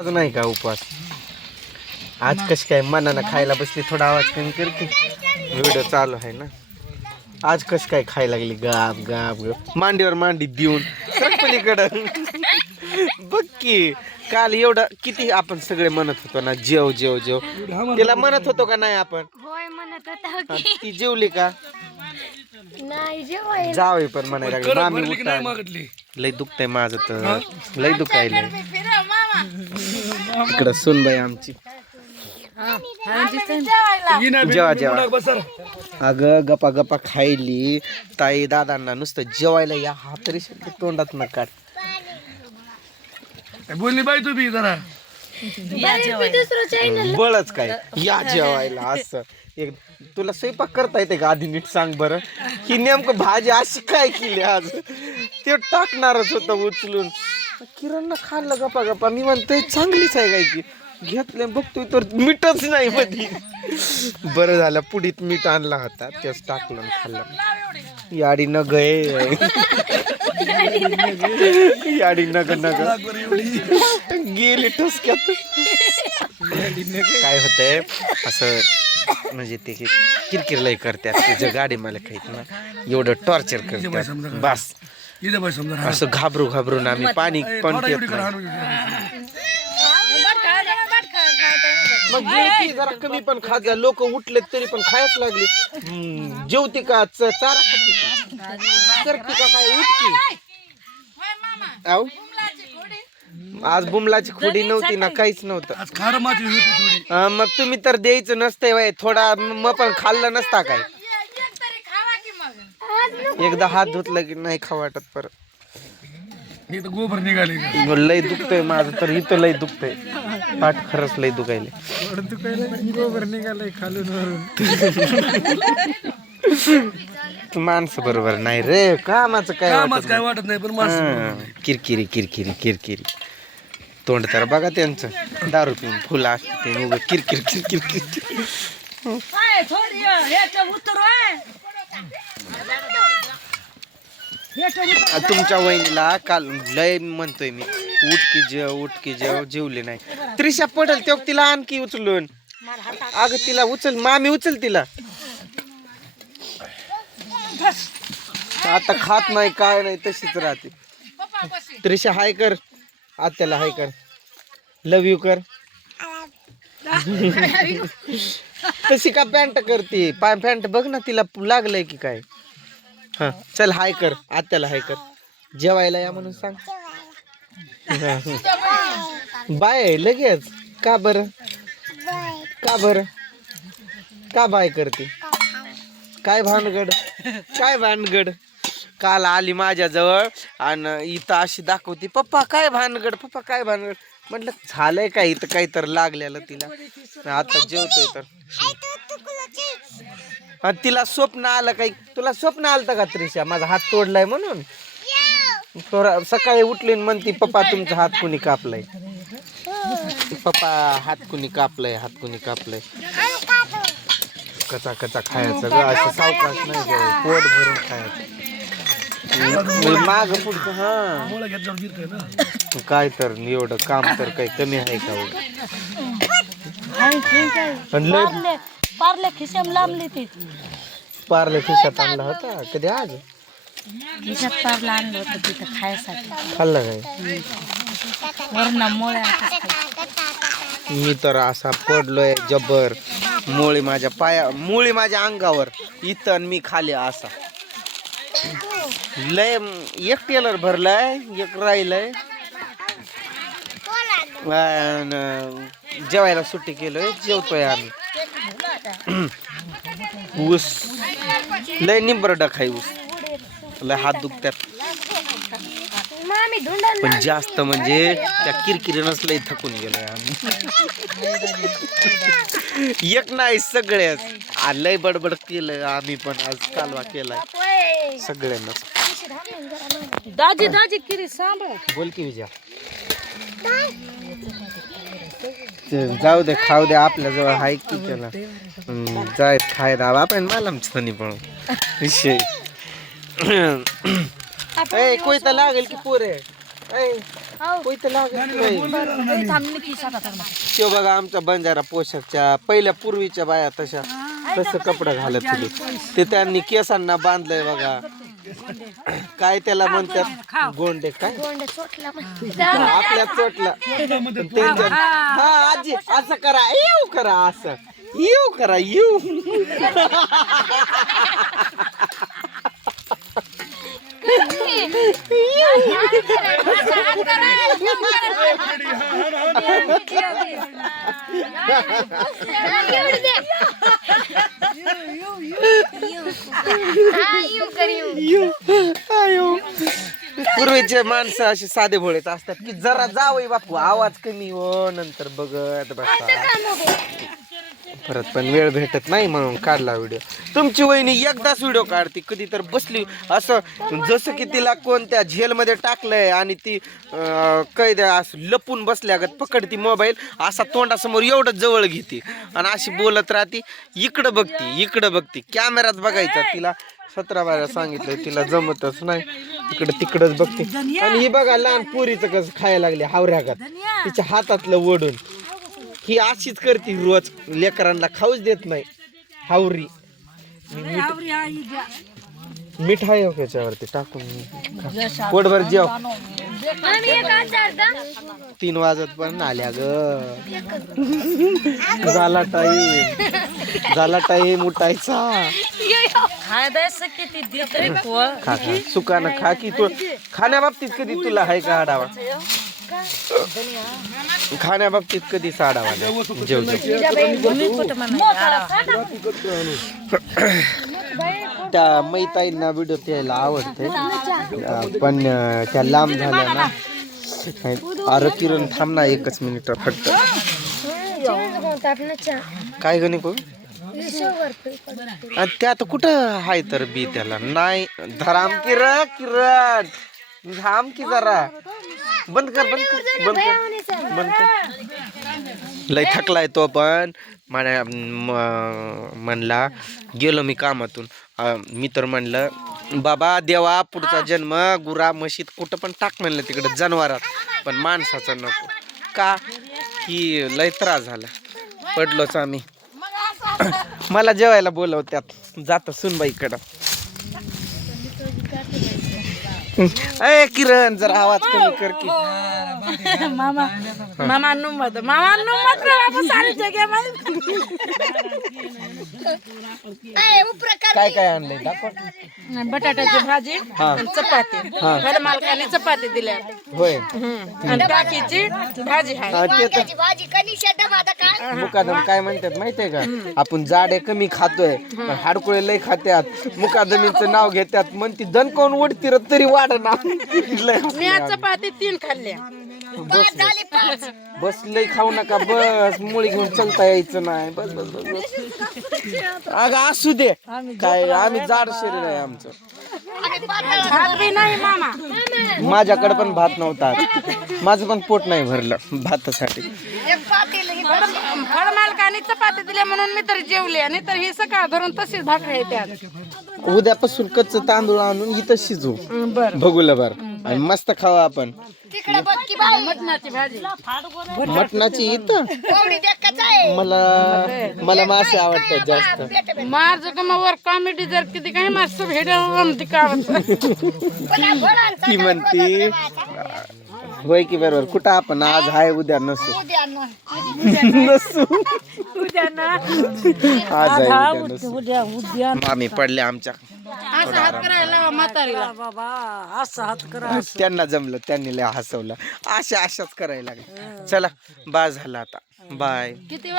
आज नाही का उपवास? आज कशी काय मनानं खायला बसली? थोडा आवाज कमी कर की. व्हिडिओ चालू आहे ना. आज कशी काय खायला लागली? गाप गाप गाप मांडीवर मांडी देऊन पलीकडं बघ की काल एवढं किती आपण सगळे म्हणत होतो ना जेव जेव जेव. तिला म्हणत होतो का नाही आपण? होय म्हणत होता ती जेवली का? नाही जेवाय जावे पण म्हणायला लागली मामी उठा. लय दुखतंय माझं तर. लय दुखायलंय. इकडं सुनबाई आमची. जेवा, जेवा. अगं गपा गपा खायली. ताई दादांना नुसतं जेवायला या हा तरी शब्द तोंडात न काढ. बोलली बाई तू बी जरा. दुसरं चॅनल बळच काय. या जेवायला असं. एक तुला स्वयंपाक करता येते का? आधी नीट सांग बरं. ही नेमकं भाजी अशी काय केली आज? ते टाकणारच होतं उचलून. किरणला खाल्लं गप्पा गप्पा. मी म्हणतोय चांगलीच आहे काय की घेतलं बघतोय तर मीठच नाही मधी बरं झालं पुढीत मीठ आणला होता. तेच टाकलं आणि खाल्लं. याडी न गये याडी नग नग. गेले ठसक्यात. काय होतंय असं म्हणजे ते किरकिरलाही करतात. तुझ्या गाडी मला खायत ना एवढं टॉर्चर करतात. बस. इथे बाई समजा. असं घाबरू घाबरून आम्ही. पाणी पण पित नाही. मग जेवती जरा कमी पण खात जा. लोक उठले तरी पण खायच लागली. हम्म, जेवती का च- चारा खाती का? करती का काय उठती? आज बुमलाची खोडी नव्हती ना काहीच नव्हतं. आज खार माती होती थोडी. अं, मग तुम्ही तर द्यायचं नसतंय वय. थोडा मग पण खाल्लं नसता काय? एकदा हात धुतलं की नाही खा वाटत परत. गोबर निघाले. लय दुखतंय माझं तर इथं लय दुखतंय. पाठ खरंच लय दुखायले गोबर निघाले खालून माणसं बरोबर नाही रे कामाचं काय काय नाही. वाटत नाही पण हं, किरकिरी किरकिरी किरकिरी. तोंड तर बघा त्यांचं. दारू पिऊन फुलं असते ते उगं किरकिर किरकिर किरकिर. तुमच्या वहिनीला काल लय म्हणतोय मी उठ की जेव उठ की जेव जेवले नाही. त्रिशा पडल तेव्हा तिला आणखी उचलून. अगं तिला उचल मामी उचल तिला. आता खात नाही काय नाही तशीच राहते. त्रिशा हाय कर. आत्याला हाय कर. लव यू कर. तशी का पॅन्ट करते? पाय पॅन्ट बघ ना तिला लागलंय की काय? हा. चल हाय कर. आत्याला हाय कर. जेवायला या म्हणून सांग. बाय लगेच. का बर? का बर? का बाय करते? काय भानगड? काय भानगड? काल आली माझ्याजवळ आणि इथं अशी दाखवती पप्पा काय भानगड? पप्पा काय भानगड? म्हटलं झालंय काय इथं काही तर लागलेलं तिला? आता जेवतोय तर. आणि तिला स्वप्न आलं काही तुला स्वप्न आलं का त्रिशा? माझा हात तोडलाय म्हणून. थोडा सकाळी उठली म्हणती पप्पा तुमचा हात कुणी कापलाय? पप्पा हात कुणी कापलाय हात कुणी कापलाय? कचा कचा खायचं ग असं सावकाश नाही पोट भरून खायचं. माग पुढचं हा. काय तर एवढं काम तर काही कमी आहे का लय पार्ले खिशाम लांबली ती. पार्ले खिशात आणला होता कधी आज? खिशात पार्ला आणलं होतं तिथं खायसाठी. खाल्लं काय? वरण मोळ्या मी तर असा पडलोय जबर. मुळी माझ्या पाया मुळी माझ्या अंगावर. इथं आणि मी खाली असा. लय एक टेलर भरलाय एक राहिलंय. अन जेवायला सुट्टी केलोय जेवतोय आम्ही. ऊस. लय निंबरडा खाई ऊस. लय हात धुंडण पण जास्त म्हणजे त्या किरकिरीनच लय थकून गेलोय आम्ही. एक नाही सगळ्याच लय बडबड केलं आम्ही पण. आज कालवा केलाय. सगळ्यांनाच. दाजी दाजी किरी सांभाळ. बोल की विजया. जाऊ दे खाऊ दे आपल्या जवळ हाय की त्याला. जाय खाय दाबा आपण मला छनी पण. विषय. ए कोयता लागेल की पोरे. ए होय तर लागत नाही थांबली की सात तो बघा आमच्या बंजारा पोशाखच्या पहिल्या पूर्वीच्या बाया तशा तसं कपडं घालत होते. ते त्यांनी केसांना बांधलंय बघा. काय त्याला म्हणतात? गोंडे काय? हा, आपल्या चोटला. त्यांच्या हा आजी असं करा येऊ करा असं. येऊ करा येऊ. पूर्वीचे माणसं असे साधे भोळेच असतात की जरा जावई बापू आवाज कमी हो नंतर बघत बसा. परत पण वेळ भेटत नाही म्हणून काढला व्हिडिओ. तुमची वहिनी एकदाच व्हिडिओ काढते कधी तर बसली. असं जसं की तिला कोणत्या झेलमध्ये टाकलंय आणि ती अं, कैद असं लपून बसल्यागत पकडती मोबाईल असा तोंडासमोर एवढं जवळ घेते. आणि अशी बोलत राहते इकडं बघती इकडं बघती. कॅमेरात बघायचा तिला. सतरा बारा सांगितलंय तिला जमतच नाही. इकडं तिकडच बघते. आणि ही बघा लहान पोरीचं कसं खायला लागले हावऱ्यागत तिच्या हातातलं ओढून ही अशीच करते रोज. लेकरांना खाऊच देत नाही. हावरी. मी मीठ मीठ आहे हो त्याच्यावरती टाकून. पोटभर जेव. तीन वाजत पण आल्या ग झाला टाईम झाला टाईम उठायचा तो खा खा. सुकानं खा की तू. खाण्याबाबतीत कधी तुला आहे का आढावा? खाण्याबाबतीत कधी साडा वाजा जेव त्या मैताईंना व्हिडिओ त्याला आवडते पण त्या लांब झाल्या ना अरे किरण थांब ना एकच मिनिट फक्त. काय गणी भाऊ आणि ते आता कुठं हाय तर बी त्याला? नाही धराम किरण किरण. थांब की जरा. बंद कर बंद कर बंद कर. बंद कर. लय थकलाय तो पण. म्हणा म्हणला गेलो मी कामातून. मी तर म्हणलं बाबा देवा पुढचा जन्म गुरा म्हशीत कुठं पण टाक म्हणलं तिकडे जनावरात. पण माणसाचं नको. का? की लय त्रास झाला. पडलोच आम्ही. मला जेवायला बोलवत्यात. जातो सुनबाईकडं. अय किरण जरा आवाज कमी कर की. मामा मामा नुमत मामा नुमत रे बाबा सारी जगह काय काय दाखव. बटाट्याची भाजी हा. आणि चपाती. हा. मला मालकाने चपाती दिल्या होय. आणि टाकीची भाजी मुकादम काय म्हणतात माहितीये का? आपण जाडे कमी खातोय पण हाडकुळे लय खात्यात. मुकादमीचं नाव घेतात म्हणती दणकावून उडती र तरी वाढ ना मी आज चपाती तीन खाल्ल्या. बस बस लय खाऊ नका बस. मुळी घेऊन चलता यायचं नाही. बस बस बस बस. अगं असू दे. काय आम्ही जाड शरीर आहे आमचं. भात. बी नाही मामा. माझ्याकडे पण भात नव्हता. माझं पण पोट नाही भरलं भातासाठी. फळ मालकाने चपाती दिल्या म्हणून मी तर जेवले आणि तर ही सकाळ धरून तशीच भाकरी येतात उद्यापासून कच्च तांदूळ आणून इथं शिजू. बर. बघूला बर. आणि मस्त खावा आपण. मटणाची भाजी. मटणाची इथं? मला मला मासे आवडतात जास्त. माझं का मग वर कॉमेडी जर किती काही मास्तर भेटल ती म्हणती होय की बरोबर. कुठं आपण? आज हाय उद्या नसू. नसू. आज आहे उद्या नसू. उद्या उद्या मामी पडले आमच्या. असं हात करायला लावा म्हातारीला बाबा असं हात करा त्यांना जमलं त्यांनी लय हसवलं. अशा अशाच करायला लागले. चला बा झाला आता. बाय. किती